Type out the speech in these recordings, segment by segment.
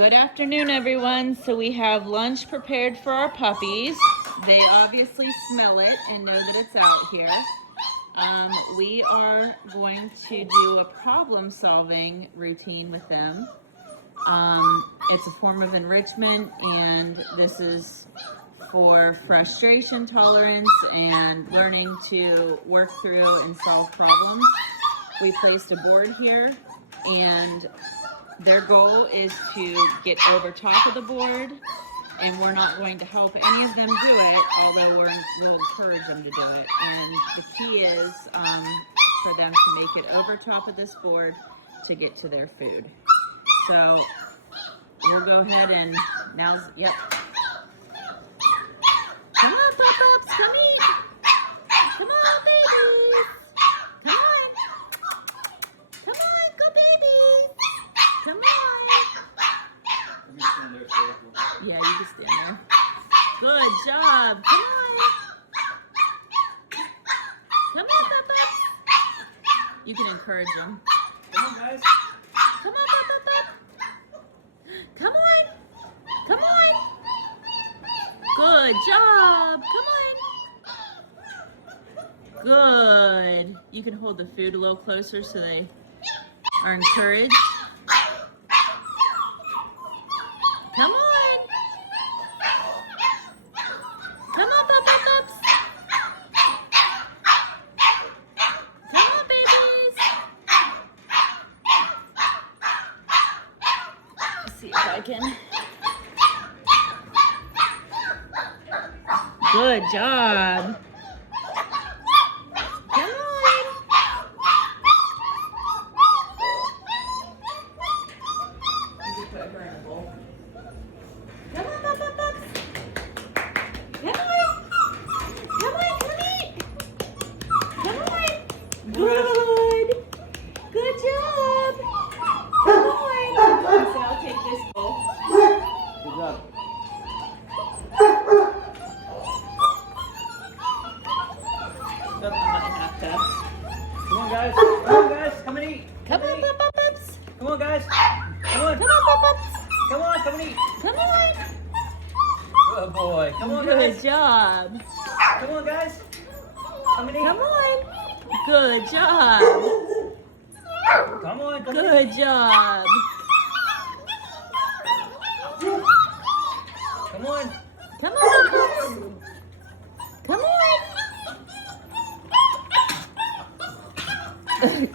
Good afternoon, everyone. So we have lunch prepared for our puppies. They obviously smell it and know that it's out here. We are going to do a problem-solving routine with them. It's a form of enrichment, and this is for frustration tolerance and learning to work through and solve problems. We placed a board here, and their goal is to get over top of the board, and we're not going to help any of them do it, although we'll encourage them to do it. And the key is for them to make it over top of this board to get to their food. So we'll go ahead and yep. Come on, Pop-Ups, come eat. Come on, babies. Come on. Come on, go babies. Come on. Yeah, you can stand there. Good job. Come on. Come on, Pop-Ups. You can encourage them. Come on, guys. Come on, Pop-Up. Come on. Come on. Good job. Come on. Good. You can hold the food a little closer so they are encouraged. Come on. Come on, Pop-Ups. Come on, babies. Let's see if I can. Good job. Come on. You can put her in a bowl. Come on, Pop-Ups. Come on. Come on, come eat. Come on. Good. Good job. Come on. So I'll take this bowl. Good job. But I might have to. Come on, guys. Come on, guys. Come and eat. Come on, and eat. Pop-Ups. Come on, guys. Come on. Come on, Pop-Ups. Come on, come and eat. Come on. Good boy. Come on, Good guys. job. Come on, guys. Come and eat. Come on. Good job. Come on, come and Good eat. job. Come on. Come on, Pop-Ups. Come on.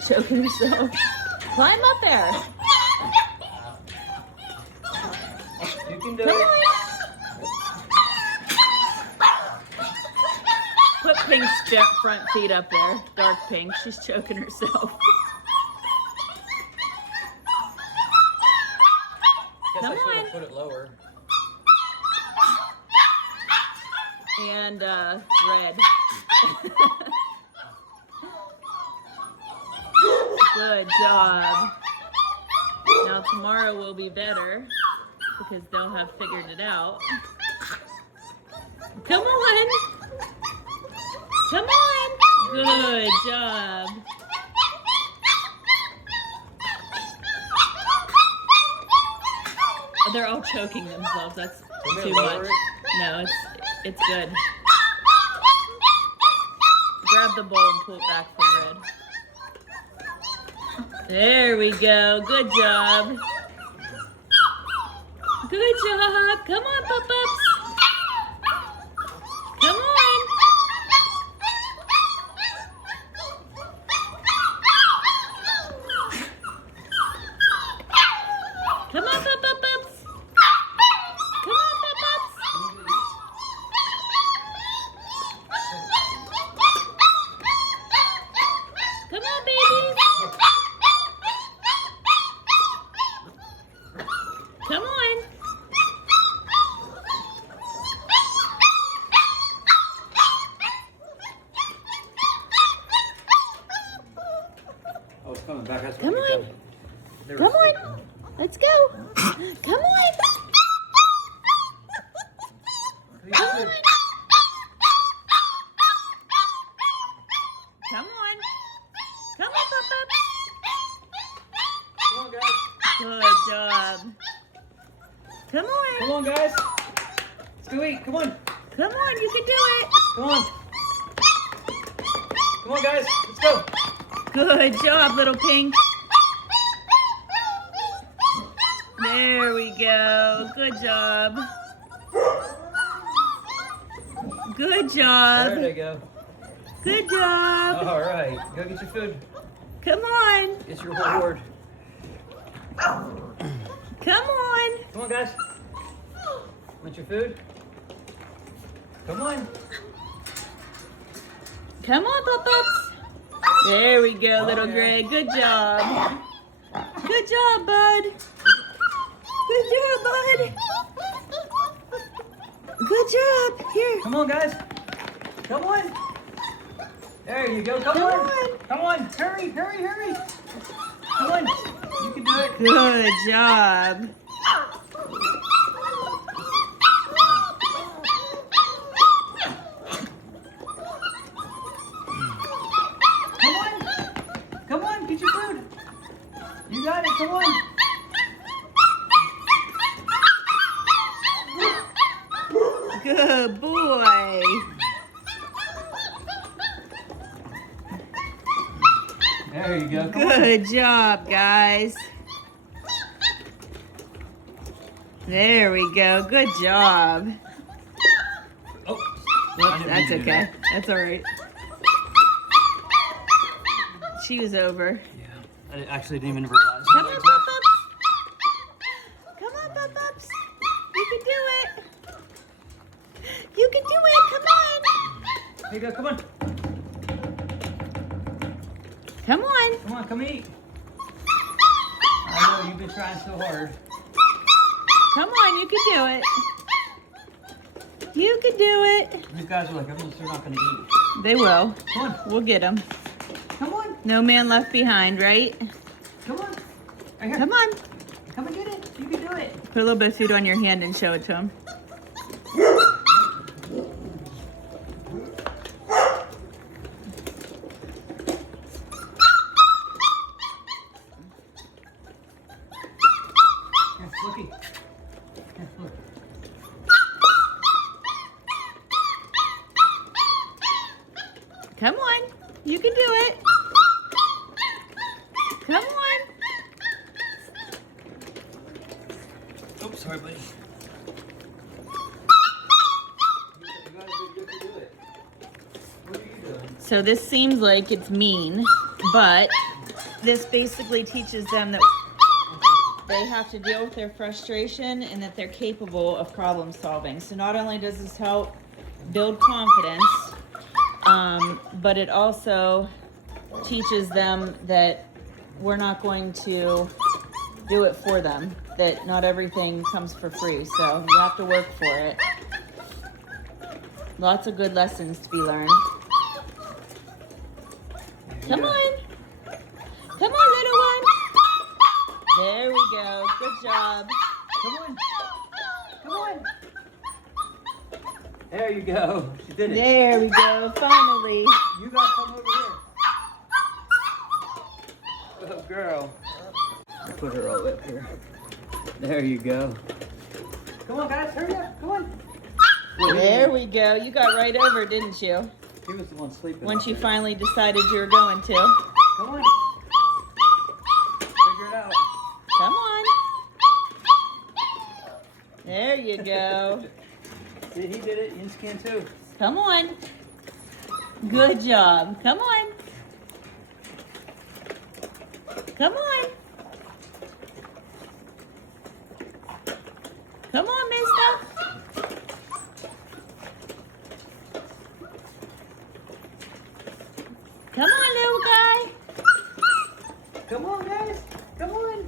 Choking yourself. Climb up there. You can do Come it. on. Put Pink's front feet up there. Dark pink. She's choking herself. Guess Come I should on. have put it lower. And red. Good job. Now tomorrow will be better because they'll have figured it out. Come on. Come on. Good job. Oh, they're all choking themselves. That's too much. No, it's good. Grab the bowl and pull it back from red. There we go. Good job. Good job. Come on, Pop-Ups. Come on. Come on, Pop-Ups. Come on, Pop-Ups. Come on, babies. Come on. Oh, it's coming back. That's Come what on. you're coming. Come on. Let's go. Come on. Come on. Come on. Come on, Pop-Ups. Come on, guys. Good job. Come on. Come on, guys. Let's go eat. Come on. Come on, you can do it. Come on. Come on, guys. Let's go. Good job, little Pink. There we go. Good job. Good job. There they go. Good job. All right. Go get your food. Come on. Get your reward. Come on. Come on, guys. Want your food? Come on. Come on, Pup-Pups. There we go, little yeah. Greg. Good job. Good job, bud. Good job, bud. Good job. Here. Come on, guys. Come on. There you go. Come on. Come on. Hurry, hurry, hurry. Come on. You can do it. Good job. Come on. Come on. Get your food. You got it. Come on. Good boy. There you go. Come on. Good job, guys. There we go. Good job. Oh. Whoops, that's okay. That's all right. She was over. Yeah. I actually didn't even realize. Come on, Pup-Pups. Come on, Pup-Pups. You can do it. You can do it. Come on. Here you go. Come on. Come on. Come on. Come eat. I know you've been trying so hard. Come on. You can do it. You can do it. These guys are like, they're not going to eat. They will. Come on. We'll get them. Come on. No man left behind, right? Come on. Right here. Come on. Come and get it. You can do it. Put a little bit of food on your hand and show it to him. Here, looky. Here, look. Come on. You can do it. Come on. Oops, sorry, buddy. You gotta do it. What are you doing? So this seems like it's mean, but this basically teaches them that they have to deal with their frustration and that they're capable of problem solving. So not only does this help build confidence, but it also teaches them that we're not going to do it for them, that not everything comes for free, so you have to work for it. Lots of good lessons to be learned. Come on. Come on, little one. There we go. Good job. Come on. Come on. There you go. She did it. There we go. Finally. You got to come over here. Oh, girl. Put her all up here. There you go. Come on, guys. Hurry up. Come on. There we go. You got right over, didn't you? He was the one sleeping. Once out you there. finally decided you were going to. Come on. Figure it out. Come on. There you go. See, he did it. Yins can too. Come on. Good job. Come on. Come on. Come on, mister. Come on, little guy. Come on, guys. Come on.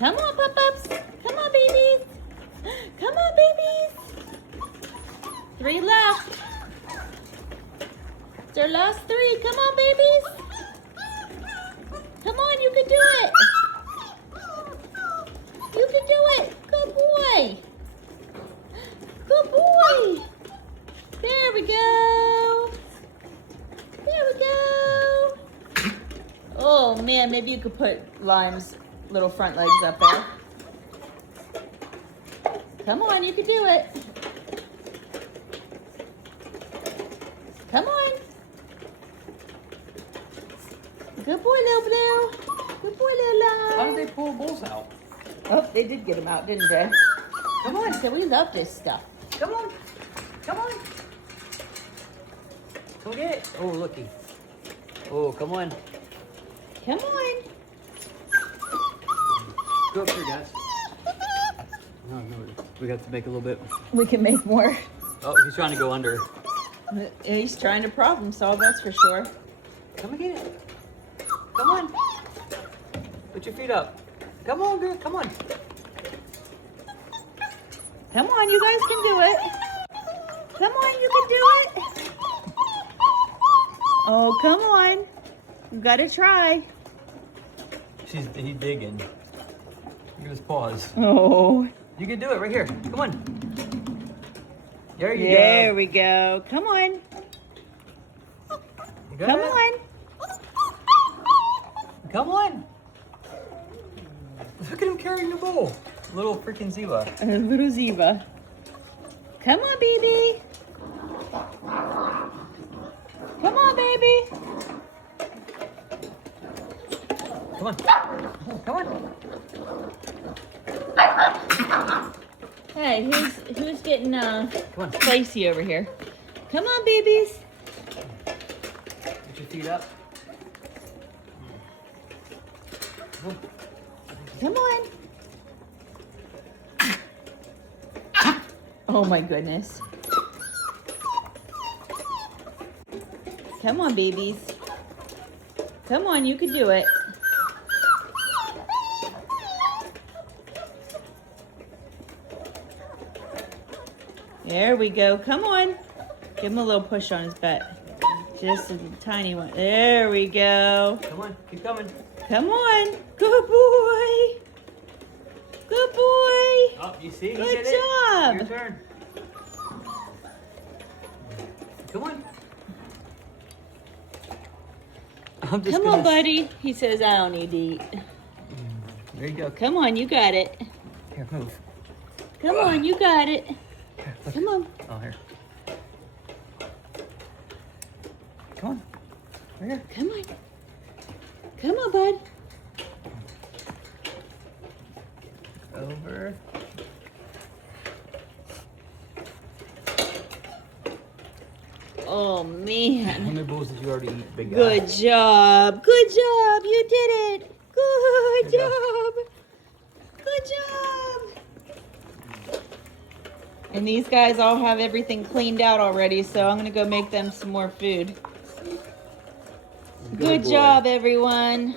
Come on, Pup-Pups. Come on, babies. Come on, babies. 3 left. It's our last 3. Come on, babies. Come on, Oh man, maybe you could put Lime's little front legs up there. Come on, you can do it. Come on. Good boy, Little Blue. Good boy, Little Lime. How did they pull bulls out? Oh, they did get him out, didn't they? Come on. So we love this stuff. Come on. Come on. Go get it. Oh, looky. Oh, come on. Come on. Go up here, guys. No, we got to make a little bit. We can make more. Oh, he's trying to go under. He's trying to problem solve, that's for sure. Come and get it. Come on. Put your feet up. Come on, girl. Come on. Come on, you guys can do it. Come on, you can do it. Oh, come on. You gotta try. He's digging. Look at his paws. Oh. You can do it right here. Come on. There you go. There we go. Come on. You got Come it? on. Come on. Look at him carrying the bowl. Little freaking Ziva. A little Ziva. Come on, baby. Come on, baby. Come on. Come on. Hey, who's getting Come on. spicy over here? Come on, babies. Put your feet up. Come on. Oh my goodness. Come on, babies. Come on, you can do it. There we go. Come on. Give him a little push on his butt. Just a tiny one. There we go. Come on. Keep coming. Come on. Good boy. Good boy. Oh, you see? You Good did it. job. Your turn. Come on. I'm just Come on, buddy. He says, I don't need to eat. There you go. Come on, you got it. Here, move. Come on, you got it. Here, look. Come on. Oh, here. Come on. Right here. Come on. Come on, bud. Over. Oh, How man. many bowls did you already eat, big guy? Good job. Good job. You did it. Good Good job. Good job. And these guys all have everything cleaned out already, so I'm going to go make them some more food. Good boy. job, everyone.